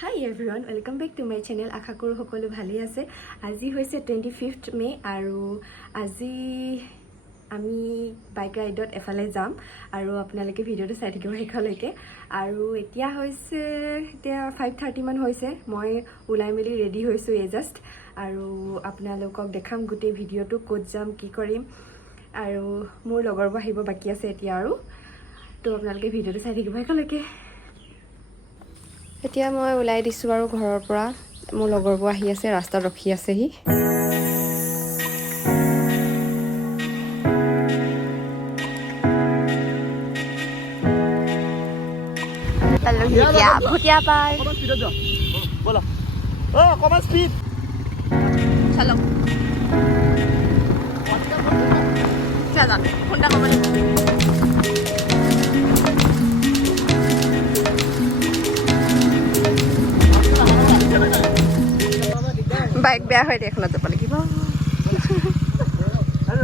Hi everyone, welcome back to my channel. আশা কৰো সকলো ভালেই আছে। আজি হৈছে 25th মে আৰু আজি আমি বাইক ৰাইডত এফালে যাম আৰু আপোনালোকে ভিডিওটো চাই থাকিব শেষলৈকে। আৰু এতিয়া হৈছে 5:30 মান হৈছে। মই ওলাই মেলি ৰেডি হৈছো জাস্ট আৰু আপোনালোকক দেখাম গোটেই ভিডিওটো ক'ত যাম কি কৰিম আৰু মোৰ লগৰবোৰ আহিব বাকি আছে এতিয়া আৰু তো আপোনালোকে ভিডিওটো চাই থাকিব শেষলৈকে। এতিয়া মই ওলাই দিছো আৰু ঘৰৰ পৰা মোৰ লগৰবোৰ আহি আছে ৰাস্তাত ৰখি আছেহি ভুটিয়া পাই बोला कॉमन स्पीड चलो चला होंडा कॉमन বাইক বেয়া হৈ দেখুন যাব লাগিব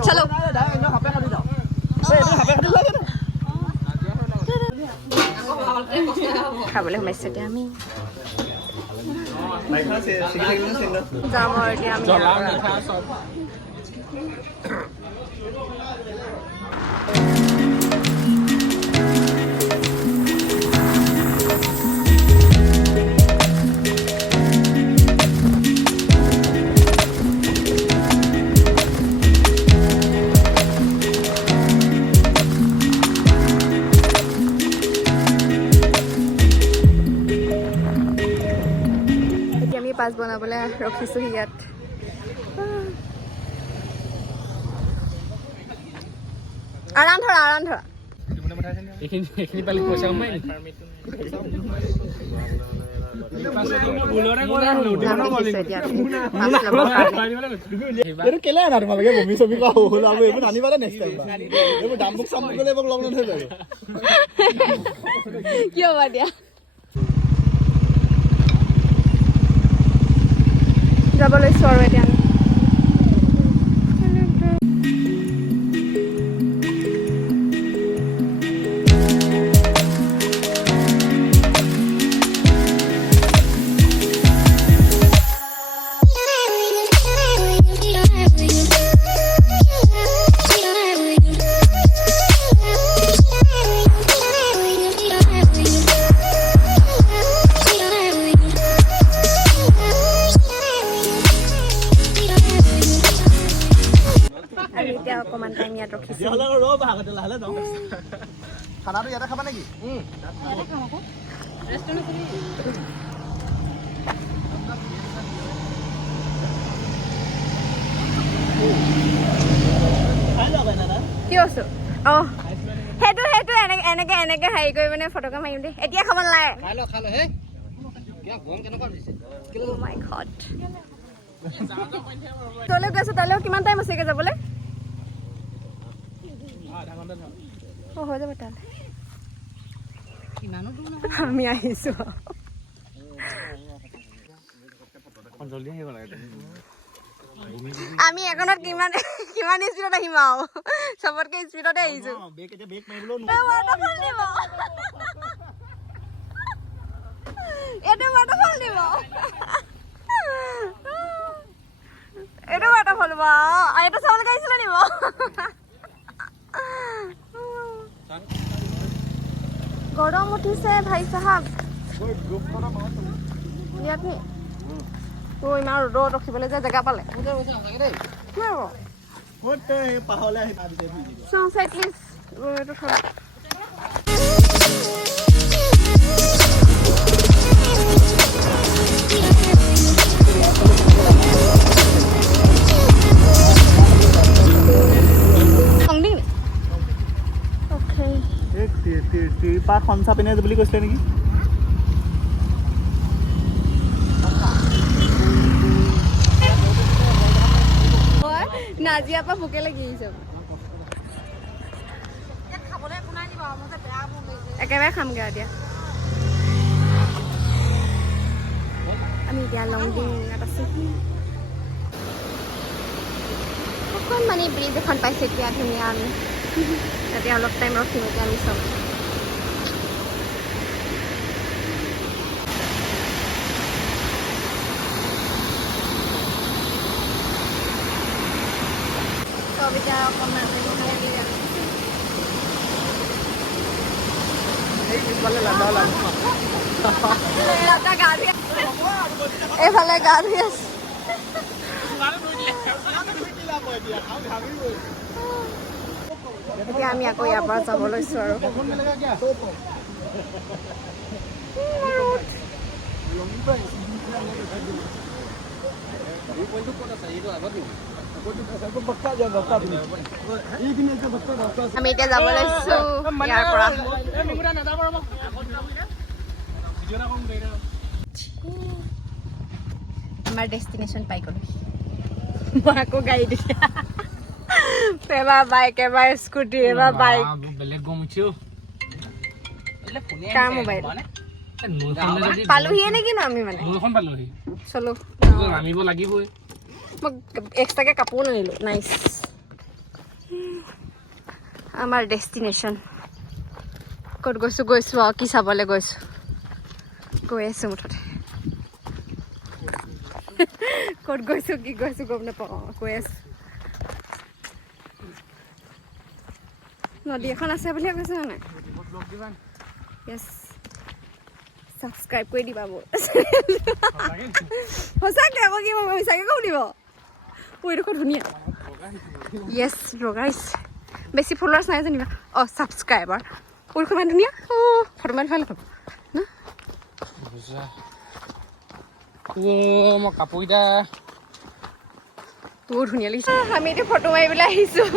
চলো খাবলৈ সোমাইছো এতিয়া আমি যাম আৰু এতিয়া আমি পাঁচ বনাবলৈ ৰখিছো ইয়াত আৰাম ধৰা এইখিনি পালি পইচা কমাই কেলে না তোমালোকে বমি চমি কৰা হ'ল আৰু এইবোৰ নানিবা নেক্সট টাইম এইবোৰ দামবুক চামবুক গ'লে এইবোৰ লগ নধৰিবা কিয় বা দিয়া যাব লৈছো আৰু এতিয়া অকমান টাইম ইয়াত ৰখিছো খানাটো ইয়াতে খাবা নেকি কি আছো অ সেইটো এনেকে হেৰি কৰি মানে ফটোকে মাৰিম দেই এতিয়া খাব নালাগে মাই গড তলে গৈছো তালেও কিমান টাইম আছেগে যাবলৈ হৈ যাব তালে আমি আহিছো আমি এখনত কিমান স্পীডত আহিম আৰু চবতকে স্পীডতে আহিছো এইটো ৱাটাৰফল দিব এইটো ৱাটাৰফল দিব এইটো চাবলৈ গাইছিলে নিব গৰম উঠিছে ভাই সাহাব ইয়াত নি ইমান ৰ'দত ৰখিবলৈ যে জেগা পালে তিৰপা খনচা পিনে বুলি কৈছিলে নেকি নাজিয়াৰ পৰা ভোকে লাগি আহিছে একেবাৰে খামগে এতিয়া আমি এতিয়া লংডিঙত আছো অকণমানি ব্ৰিজ এখন পাইছে এতিয়া ধুনীয়া আমি তাতে অলপ টাইম ৰখিম এতিয়া আমি চব আমি এতিয়া অকণমান এইফালে গা ধুই আছে এতিয়া আমি আকৌ ইয়াৰ পৰা যাব লৈছো আৰু আমি এতিয়া যাব লৈছো ইয়াৰ পৰা আমাৰ ডেষ্টিনেশ্যন পাই গ'লো মই আকৌ গাড়ী দিছে এবাৰ বাইক এবাৰ স্কুটি এবাৰ বাইক কাৰ মোবাইল পালোহিয়ে নেকি ন আমি মানে চলো নামিব লাগিবই মই এক্সট্ৰাকে কাপোৰ নানিলোঁ নাইচ আমাৰ ডেষ্টিনেশ্যন ক'ত গৈছোঁ আৰু কি চাবলৈ গৈছোঁ গৈ আছোঁ মুঠতে ক'ত গৈছোঁ কি গৈছোঁ গম নাপাওঁ গৈ আছোঁ নদী এখন আছে বুলিয়ে কৈছে নাই য়েছ ছাবস্ক্ৰাইব কৰি দিবা মোৰ সঁচাকৈ আকৌ কি মই মিছাকৈ কম দিব পৰিডোখৰ ধুনীয়া য়েছ লগাইছ বেছি ফলোৱাৰ্ছ নাই যেনিবা অঁ ছাবস্ক্ৰাইবাৰ পৰিডোখৰ ইমান ধুনীয়া অঁ ফটো মাৰি ভাল হ'ব ন মই কাপোৰকেইটা বহুত ধুনীয়া লাগিছে আমি এতিয়া ফটো মাৰিবলৈ আহিছোঁ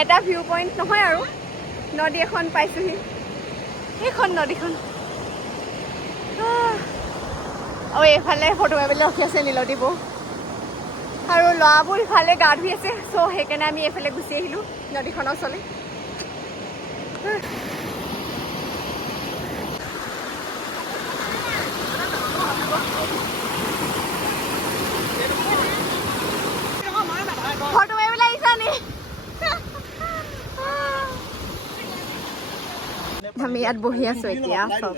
এটা ভিউ পইণ্ট নহয় আৰু নদী এখন পাইছোঁহি এইখন নদীখন আৰু এইফালে ফটো মাৰিবলৈ ৰখি আছে নীলদী বৌ আৰু ল'ৰাবোৰ ইফালে গা ধুই আছে চ' সেইকাৰণে আমি এইফালে গুচি আহিলোঁ নদীখনৰ ওচৰলৈ ফটো মাৰিবলৈ আহিছা নি আমি ইয়াত বহি আছো এতিয়া চব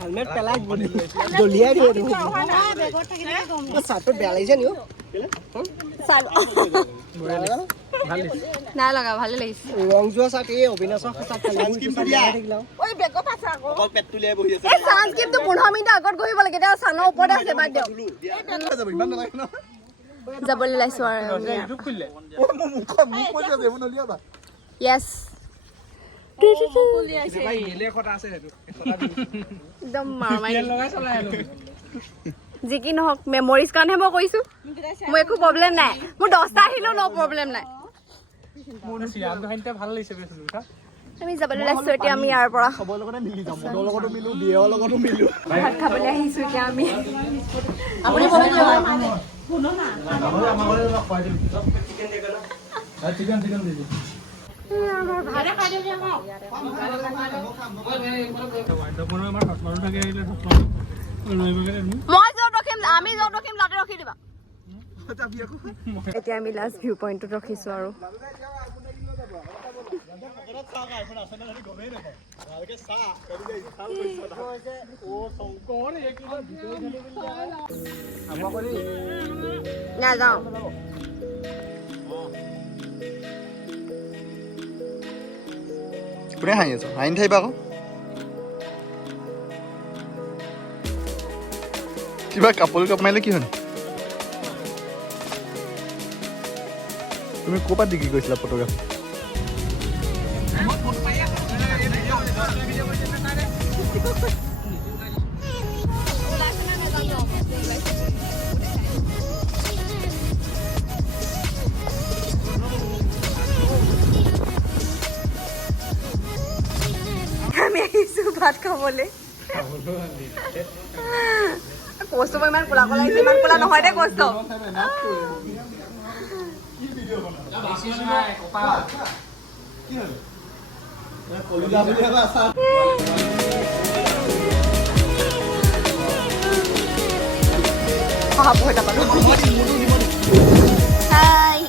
হেলমেট পেলাই দলিয়াই দিয়ে চাৰ্টটো বেয়া লাগিছে নি নাই লগা ভালে লাগিছে ৰং যোৱা চাৰ্ট এই অবিনাশৰ চানস্ক্ৰীমটো 15 মিনিট আগত গঢ়িব লাগে এতিয়া চানৰ ওপৰতে আছে বাদ দিয়ক যাবলৈ ওলাইছো আৰু য়েছ একদম মাৰ মাৰি যি কি নহওক মেমৰিজ কাৰণেহে মই কৈছোঁ মোৰ একো প্ৰব্লেম নাই মোৰ 10টা আহিলেও ন প্ৰব্লেম নাই আমি যাবলৈ ওলাইছো এতিয়া আমি ইয়াৰ পৰা ভাত খাবলৈ আহিছো এতিয়া আমি আপুনি মই য'ত ৰখিম আমি য'ত ৰখিম তাতে ৰখি দিবা এতিয়া আমি লাষ্ট ভিউ পইণ্টত ৰখিছো আৰু নাযাওঁ কোনে হাঁহি আছ হাঁহি থাকিবা আকৌ কিবা কাপোৰ মাৰিলে কি হয় তুমি ক'ৰ পৰা ডিগ্ৰী কৰিছিলা ফটোগ্ৰাফী আমি আহিছোঁ ভাত খাবলৈ কষ্ট মই ইমান ক'লা ক'লা ইমান ক'লা নহয় দেই কষ্ট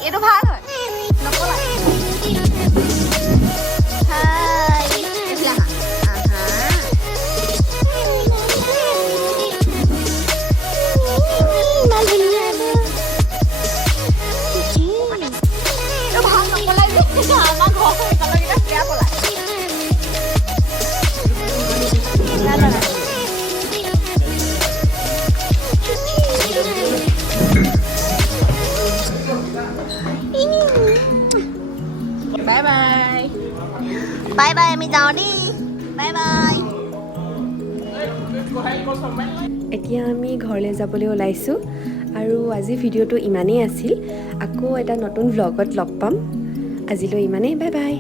এইটো ভাল হয় নকলা বাই বাই আমি যাওঁ দেই বাই বাই এতিয়া আমি ঘৰলৈ যাবলৈ ওলাইছোঁ আৰু আজি ভিডিঅ'টো ইমানেই আছিল আকৌ এটা নতুন ভ্লগত লগ পাম আজিলৈ ইমানেই বাই বাই